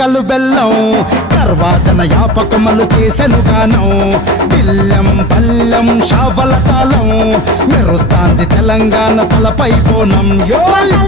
చుక్కలు బెల్లం గర్వాజన యాపకమలు చేసెను గానం బిల్లం పల్లెం షావల తాళం మెరుస్తాంది తెలంగాణ తలపై బోనం యో